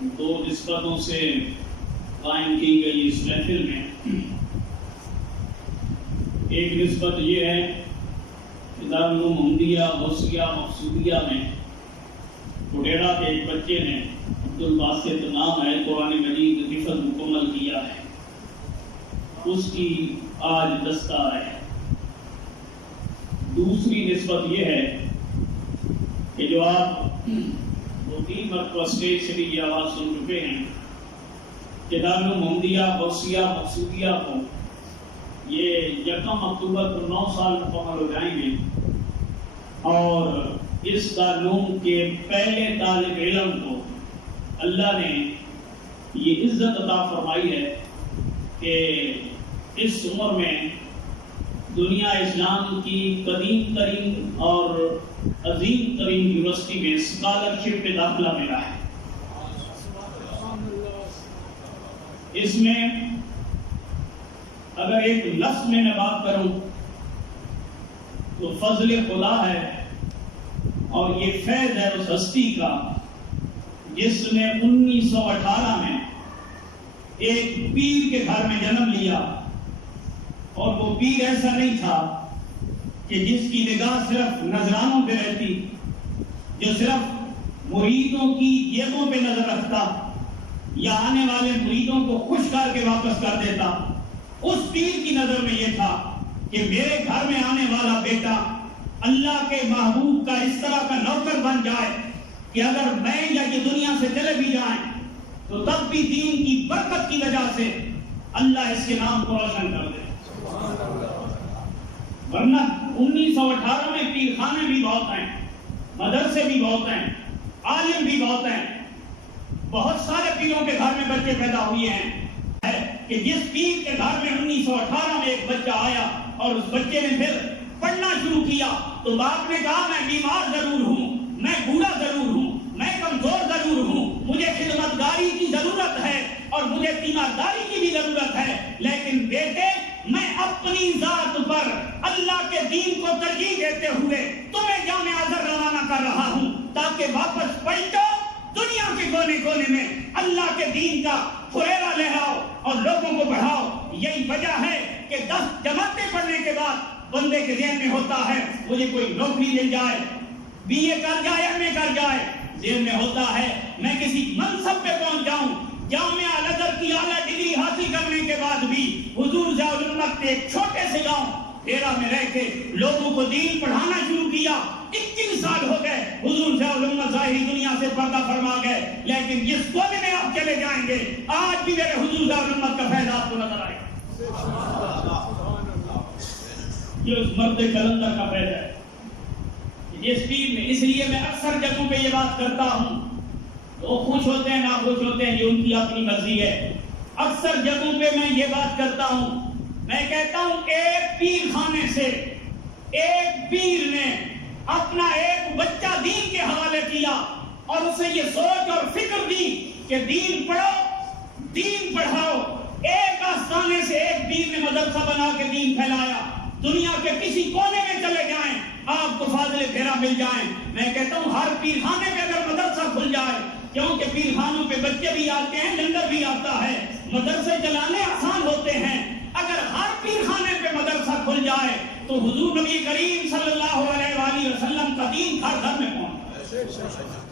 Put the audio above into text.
دو نسبتوں سے قائم کی گئی اس محفل میں ایک نسبت یہ ہے کہ دارالعلوم محمدیہ غوثیہ مقصودیہ میں کوڈیڑا کے ایک بچے نے عبدالباسط نام ہے قرآن مجید حفظ مکمل کیا ہے، اس کی آج دستار ہے۔ دوسری نسبت یہ ہے کہ جو آپ دو تین مرتبہ اسٹیج سے بھی یہ آواز سن چکے ہیں کہ دارالعلوم محمدیہ غوثیہ مقصودیہ کو یہ 1 اکتوبر کو 9 سال مکمل ہو جائیں گے، اور اس دارالعلوم کے پہلے طالب علم کو اللہ نے یہ عزت عطا فرمائی ہے کہ اس عمر میں دنیا اسلام کی قدیم ترین اور عظیم ترین یونیورسٹی میں اسکالرشپ پہ داخلہ ملا ہے۔ اس میں اگر ایک لفظ میں بات کروں تو فضل خدا ہے، اور یہ فیض ہے اس ہستی کا جس نے 1918 میں ایک پیر کے گھر میں جنم لیا، اور وہ پیر ایسا نہیں تھا کہ جس کی نگاہ صرف نذرانوں پہ رہتی، جو صرف مریدوں کی جیبوں پہ نظر رکھتا یا آنے والے مریدوں کو خوش کر کے واپس کر دیتا۔ اس پیر کی نظر میں یہ تھا کہ میرے گھر میں آنے والا بیٹا اللہ کے محبوب کا اس طرح کا نوکر بن جائے کہ اگر میں یا یہ دنیا سے چلے بھی جائیں تو تب بھی دین کی برکت کی وجہ سے اللہ اس کے نام کو روشن کر دے۔ ورنہ 1918 میں پیر خانے بھی بہت ہیں، مدرسے بھی بہت ہیں، عالم بھی بہت ہیں، بہت سارے پیروں کے گھر میں بچے پیدا ہوئے ہیں کہ جس پیر کے گھر میں 1918 میں ایک بچہ آیا اور اس بچے نے پھر پڑھنا شروع کیا تو باپ نے کہا میں بیمار ضرور ہوں، میں بوڑھا ضرور ہوں، میں کمزور ضرور ہوں، مجھے خدمتگاری کی ضرورت ہے اور مجھے تیمارداری کی بھی ضرورت ہے، لیکن بیٹے میں اپنی ذات پر اللہ کے دین کو ترجیح دیتے ہوئے تمہیں جامع ازہر روانہ کر رہا ہوں تاکہ واپس پلٹو، دنیا کے کونے کونے میں اللہ کے دین کا پھریرا لہراؤ اور لوگوں کو بڑھاؤ۔ یہی وجہ ہے کہ 10 جماعتیں پڑھنے کے بعد بندے کے ذہن میں ہوتا ہے مجھے کوئی نوکری مل جائے، بی اے کر جائے، ایم اے کر جائے، ذہن میں ہوتا ہے میں کسی منصب پہ پہنچ جاؤں۔ جامعہ الازہر کی اعلیٰ ڈگری حاصل کرنے کے بعد بھی حضور ضیاء الامت کے ایک چھوٹے سے گاؤں ڈیرا میں رہ کے لوگوں کو دین پڑھانا شروع کیا۔ 21 سال ہو گئے، حضور ضیاء الامت ظاہری دنیا سے پردہ فرما گئے، لیکن جس کونے میں آپ چلے جائیں گے آج بھی میرے حضور ضیاء الامت کا فیض آپ کو نظر آئے گا۔ یہ اس مرد کلندر کا فیض ہے جس پیر میں، اس لیے میں اکثر جگہوں پہ یہ بات کرتا ہوں، تو خوش ہوتے ہیں نہ خوش ہوتے ہیں یہ ان کی اپنی مرضی ہے۔ اکثر جگہوں پہ میں یہ بات کرتا ہوں، میں کہتا ہوں ایک پیر خانے سے ایک پیر نے اپنا ایک بچہ دین کے حوالے کیا اور اسے یہ سوچ اور فکر دی کہ دین پڑھو، دین پڑھاؤ۔ ایک آستانے سے ایک پیر نے مدرسہ بنا کے دین پھیلایا، دنیا کے کسی کونے میں چلے جائیں آپ کو فاضل پھیرا مل جائیں۔ میں کہتا ہوں ہر پیر خانے پہ اگر مدرسہ کھل جائے، کیونکہ پیر خانوں پہ بچے بھی آتے ہیں، لنگر بھی آتا ہے، مدرسے چلانے آسان ہوتے ہیں۔ اگر ہر پیر خانے پہ مدرسہ کھل جائے تو حضور نبی کریم صلی اللہ علیہ وآلہ وسلم کا دین ہر گھر میں پہنچ جائے۔